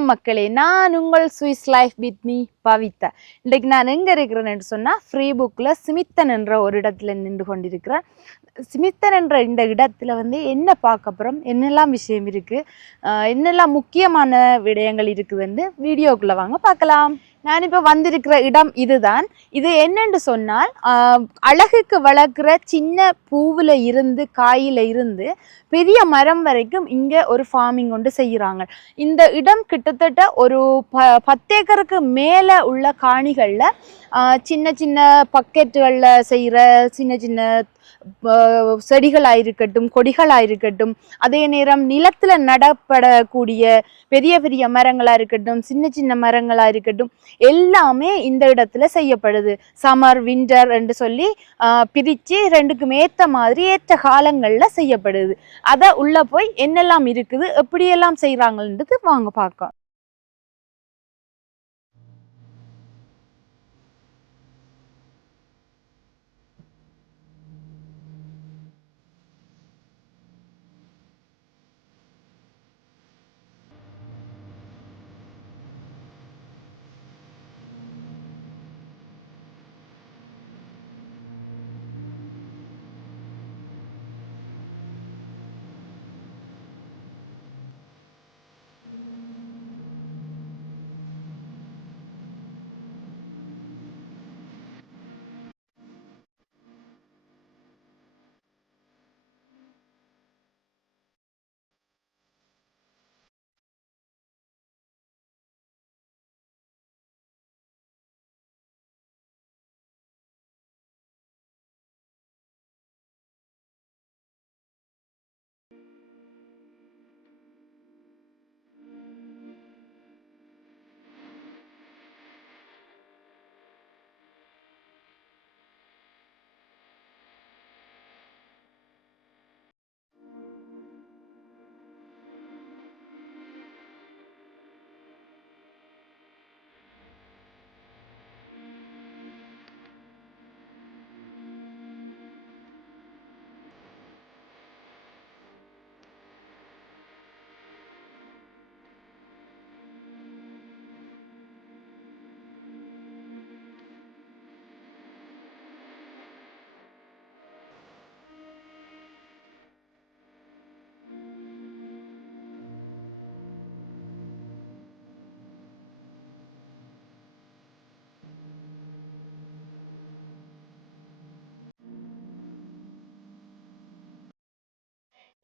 வணக்கம் மக்களே நான் உங்கள் Swiss life with me Pavitha இன்றைக்கு நான் எங்கே இருக்கிறேன்னு சொன்னால் ஃப்ரீ புக்கில் சிமித்தன் என்ற ஒரு இடத்துல நின்று கொண்டிருக்கிறேன் சிமித்தன் என்ற இந்த இடத்துல வந்து என்ன பார்க்க போகிறோம் என்னெல்லாம் விஷயம் இருக்குது என்னெல்லாம் முக்கியமான விடயங்கள் இருக்குதுன்னு வீடியோக்குள்ளே வாங்க பார்க்கலாம். நான் இப்போ வந்திருக்கிற இடம் இதுதான். இது என்னென்று சொன்னால் அழகுக்கு வளர்க்குற சின்ன பூவில் இருந்து காயில் இருந்து பெரிய மரம் வரைக்கும் இங்கே ஒரு ஃபார்மிங் கொண்டு செய்கிறாங்க இந்த இடம் கிட்டத்தட்ட ஒரு ப பத்து ஏக்கருக்கு மேலே உள்ள காணிகளில் சின்ன சின்ன பக்கெட்டுகளில் செய்கிற சின்ன சின்ன செடிகளாக இருக்கட்டும் கொடிகளாக இருக்கட்டும் அதே நேரம் நிலத்தில் நடப்படக்கூடிய பெரிய பெரிய மரங்களாக இருக்கட்டும் சின்ன சின்ன மரங்களாக இருக்கட்டும் எல்லாமே இந்த இடத்துல செய்யப்படுது. சம்மர் வின்டர் என்று சொல்லி பிரித்து ரெண்டுக்கும் ஏற்ற மாதிரி ஏற்ற காலங்களில் செய்யப்படுது. அதை உள்ளே போய் என்னெல்லாம் இருக்குது எப்படியெல்லாம் செய்கிறாங்கன்றது வாங்க பார்க்க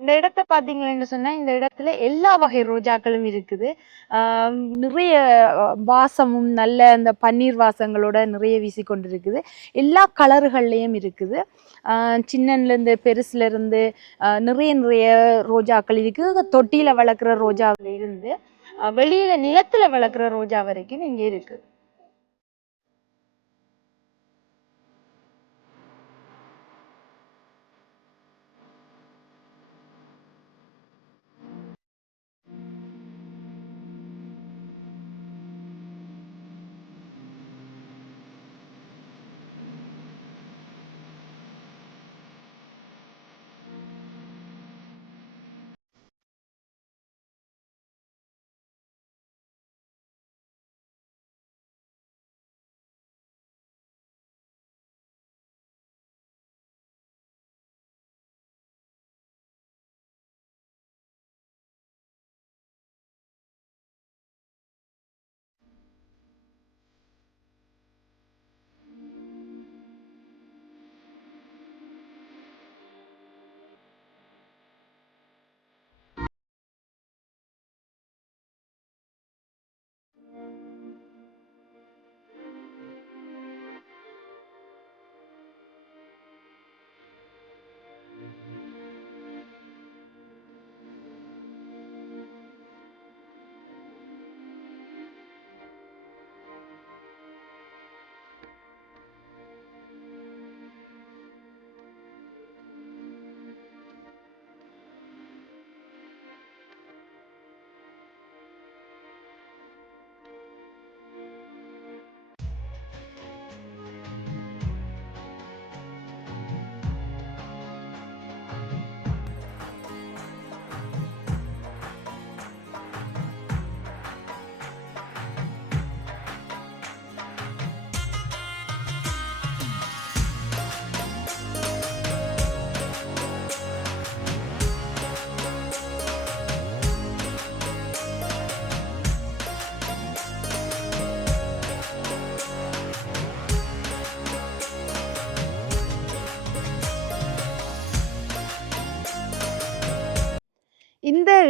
இந்த இடத்த பார்த்தீங்கன்னு சொன்னால் இந்த இடத்துல எல்லா வகை ரோஜாக்களும் இருக்குது. நிறைய வாசமும் நல்ல அந்த பன்னீர் வாசங்களோட நிறைய வீசிக்கொண்டு இருக்குது எல்லா கலர்கள்லையும் இருக்குது. சின்னன்லேருந்து பெருசுலேருந்து நிறைய நிறைய ரோஜாக்கள் இருக்குது தொட்டியில் வளர்க்குற ரோஜாவில் இருந்து நிலத்தில் வளர்க்குற ரோஜா வரைக்கும் இங்கே இருக்குது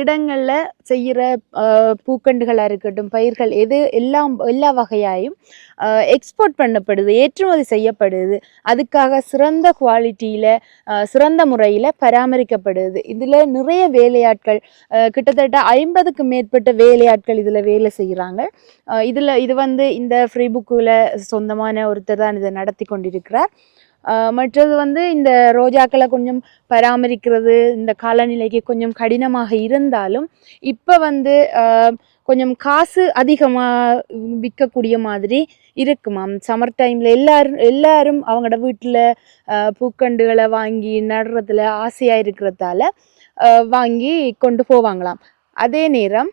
இடங்களில் செய்கிற பூக்கண்டுகளாக இருக்கட்டும் பயிர்கள் எது எல்லாம் எல்லா வகையாயும் எக்ஸ்போர்ட் பண்ணப்படுது ஏற்றுமதி செய்யப்படுது. அதுக்காக சிறந்த குவாலிட்டியில் சிறந்த முறையில் பராமரிக்கப்படுது. இதில் நிறைய வேலையாட்கள் கிட்டத்தட்ட ஐம்பதுக்கு மேற்பட்ட வேலையாட்கள் இதில் வேலை செய்கிறாங்க இதில் இது வந்து இந்த ஃப்ரீ புக்கில் சொந்தமான ஒருத்தர் தான் இதை நடத்தி கொண்டிருக்கிறார். மற்றது வந்து இந்த ரோஜாக்களை கொஞ்சம் பராமரிக்கிறது இந்த காலநிலைக்கு கொஞ்சம் கடினமாக இருந்தாலும் இப்போ வந்து கொஞ்சம் காசு அதிகமாக விற்கக்கூடிய மாதிரி இருக்குமாம் சம்மர் டைமில் எல்லாரும் எல்லாரும் அவங்களோட வீட்டில் பூக்கண்டுகளை வாங்கி நடுறதுல ஆசையாக இருக்கிறதால அஹ், வாங்கி கொண்டு போவாங்களாம். அதே நேரம்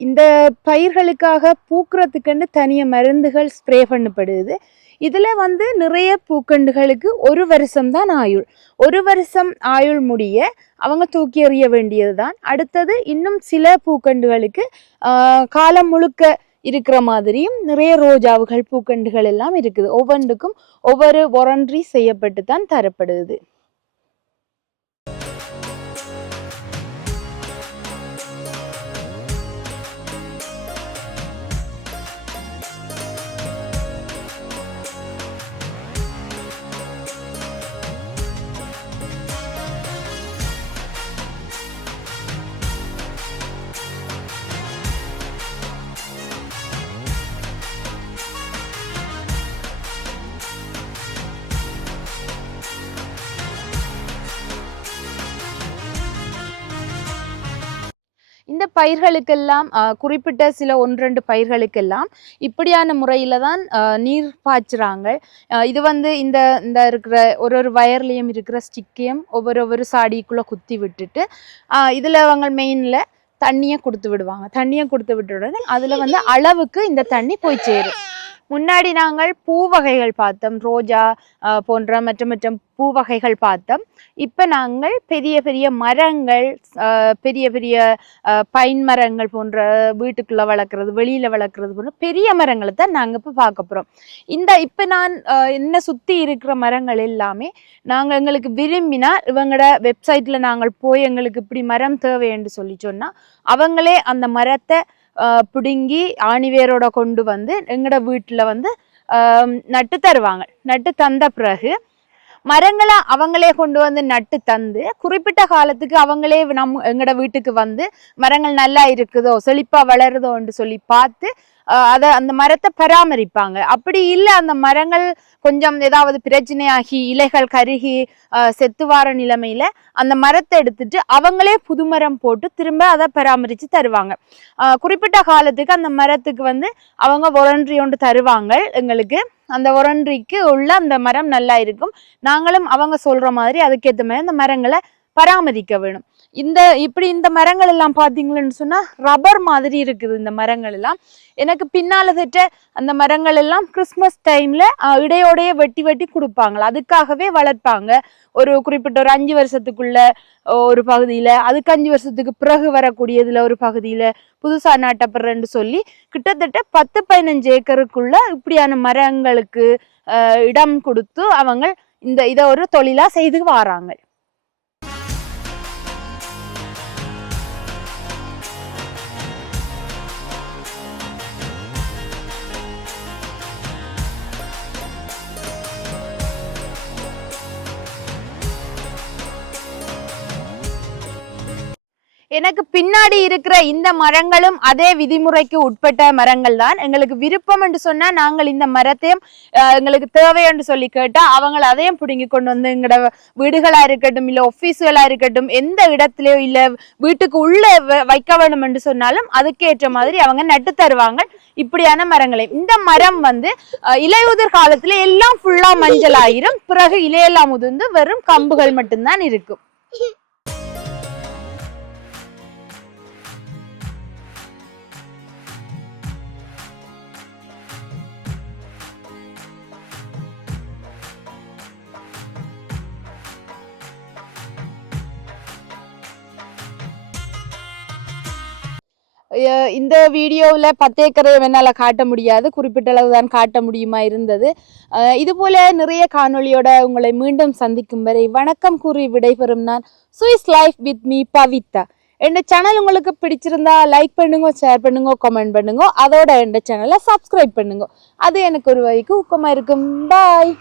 இந்த பயிர்களுக்காக பூக்கிறதுக்குன்னு தனியாக மருந்துகள் ஸ்ப்ரே பண்ணப்படுது. இதில் வந்து நிறைய பூக்கண்டுகளுக்கு ஒரு வருஷம் தான் ஆயுள். ஒரு வருஷம் ஆயுள் முடிய அவங்க தூக்கி எறிய வேண்டியது தான் அடுத்தது இன்னும் சில பூக்கண்டுகளுக்கு காலம் முழுக்க இருக்கிற மாதிரியும் நிறைய ரோஜாவுகள் பூக்கண்டுகள் எல்லாம் இருக்குது. ஒவ்வொன்றுக்கும் ஒவ்வொரு ஒரன்றி செய்யப்பட்டு தான் தரப்படுது. பயிர்களுக்கெல்லாம் குறிப்பிட்ட சில ஒன்றெண்டு பயிர்களுக்கெல்லாம் இப்படியான முறையில் தான் நீர் பாய்ச்சுறாங்க. இது வந்து இந்த இந்த இருக்கிற ஒரு ஒரு வயர்லேயும் இருக்கிற ஸ்டிக்கையும் ஒவ்வொரு ஒவ்வொரு சாடிக்குள்ளே குத்தி விட்டுட்டு இதில் அவங்க மெயினில் தண்ணியை கொடுத்து விடுவாங்க. தண்ணியை கொடுத்து விட்ட உடனே அதில் வந்து அளவுக்கு இந்த தண்ணி போய் சேரும். முன்னாடி நாங்கள் பூ வகைகள் பார்த்தோம் ரோஜா போன்ற மற்ற மற்ற பூ வகைகள் பார்த்தோம். இப்போ நாங்கள் பெரிய பெரிய மரங்கள் பெரிய பெரிய பைன் மரங்கள் போன்ற வீட்டுக்குள்ளே வளர்க்குறது வெளியில் வளர்க்குறது போன்ற பெரிய மரங்களை தான் நாங்கள் இப்போ பார்க்க போகிறோம் இந்த இப்போ நான் என்ன சுற்றி இருக்கிற மரங்கள் எல்லாமே நாங்கள் எங்களுக்கு விரும்பினா இவங்களோட வெப்சைட்டில் நாங்கள் போய் எங்களுக்கு இப்படி மரம் தேவைன்னு சொல்லி சொன்னால் அவங்களே அந்த மரத்தை பிடுங்கி ஆணிவேரோட கொண்டு வந்து எங்களோட வீட்டில் வந்து நட்டு தருவாங்க. நட்டு தந்த பிறகு மரங்களை அவங்களே கொண்டு வந்து நட்டு தந்து குறிப்பிட்ட காலத்துக்கு அவங்களே நம் எங்களோட வீட்டுக்கு வந்து மரங்கள் நல்லா இருக்குதோ செழிப்பாக வளருதோன்னு சொல்லி பார்த்து அதை அந்த மரத்தை பராமரிப்பாங்க. அப்படி இல்லை அந்த மரங்கள் கொஞ்சம் ஏதாவது பிரச்சனையாகி இலைகள் கருகி செத்துவார செத்து வார நிலைமையில அந்த மரத்தை எடுத்துட்டு அவங்களே புது மரம் போட்டு திரும்ப அதை பராமரித்து தருவாங்க. குறிப்பிட்ட காலத்துக்கு அந்த மரத்துக்கு வந்து அவங்க ஒன்று தருவாங்க எங்களுக்கு. அந்த ஒரன்றிக்கு உள்ள அந்த மரம் நல்லா இருக்கும். நாங்களும் அவங்க சொல்ற மாதிரி அதுக்கேற்ற மாதிரி அந்த மரங்களை பராமரிக்க வேணும். இந்த இப்படி இந்த மரங்கள் எல்லாம் பார்த்தீங்கன்னு சொன்னா ரப்பர் மாதிரி இருக்குது இந்த மரங்கள் எல்லாம். எனக்கு பின்னால திட்ட அந்த மரங்கள் எல்லாம் கிறிஸ்மஸ் டைம்ல இடையோடையே வெட்டி வெட்டி கொடுப்பாங்க. அதுக்காகவே வளர்ப்பாங்க. ஒரு குறிப்பிட்ட ஒரு அஞ்சு வருஷத்துக்குள்ள ஒரு பகுதியில் அதுக்கு அஞ்சு வருஷத்துக்கு பிறகு வரக்கூடியதில் ஒரு பகுதியில் புதுசாக நாட்டப்படுறேன்னு சொல்லி கிட்டத்தட்ட பத்து பதினஞ்சு ஏக்கருக்குள்ள இப்படியான மரங்களுக்கு இடம் கொடுத்து அவங்க இந்த இதை ஒரு தொழிலாக செய்து வாராங்க. எனக்கு பின்னாடி இருக்கிற இந்த மரங்களும் அதே விதிமுறைக்கு உட்பட்ட மரங்கள் தான் எங்களுக்கு விருப்பம் என்று சொன்னா நாங்கள் இந்த மரத்தையும் எங்களுக்கு தேவை என்று சொல்லி கேட்டா அவங்கள அதையும் பிடுங்கி கொண்டு வந்து எங்களோட வீடுகளா இருக்கட்டும் இல்ல ஆபீஸ்களா இருக்கட்டும் எந்த இடத்துலயோ இல்ல வீட்டுக்கு உள்ள வ- வைக்க வேண்டும் என்று சொன்னாலும் அதுக்கேற்ற மாதிரி அவங்க நட்டு தருவாங்க. இப்படியான மரங்களை. இந்த மரம் வந்து இலையுதிர் காலத்துல எல்லாம் ஃபுல்லா மஞ்சள் ஆயிரும் பிறகு இலையெல்லாம் உதிர்ந்து வெறும் கம்புகள் மட்டும்தான் இருக்கும். இந்த வீடியோவில் பத்து ஏக்கரை என்னால் காட்ட முடியாது. குறிப்பிட்ட அளவு தான் காட்ட முடியுமா இருந்தது. அஹ் இது போல நிறைய காணொளியோட உங்களை மீண்டும் சந்திக்கும் வரை வணக்கம் கூறி விடைபெறும் நான் Swiss life with me Pavitha N channel உங்களுக்கு பிடிச்சிருந்தா லைக் பண்ணுங்க ஷேர் பண்ணுங்க கமெண்ட் பண்ணுங்க. அதோட என் சேனலை சப்ஸ்கிரைப் பண்ணுங்க. அது எனக்கு ஒரு வரைக்கும் ஊக்கமாக இருக்கும். பாய்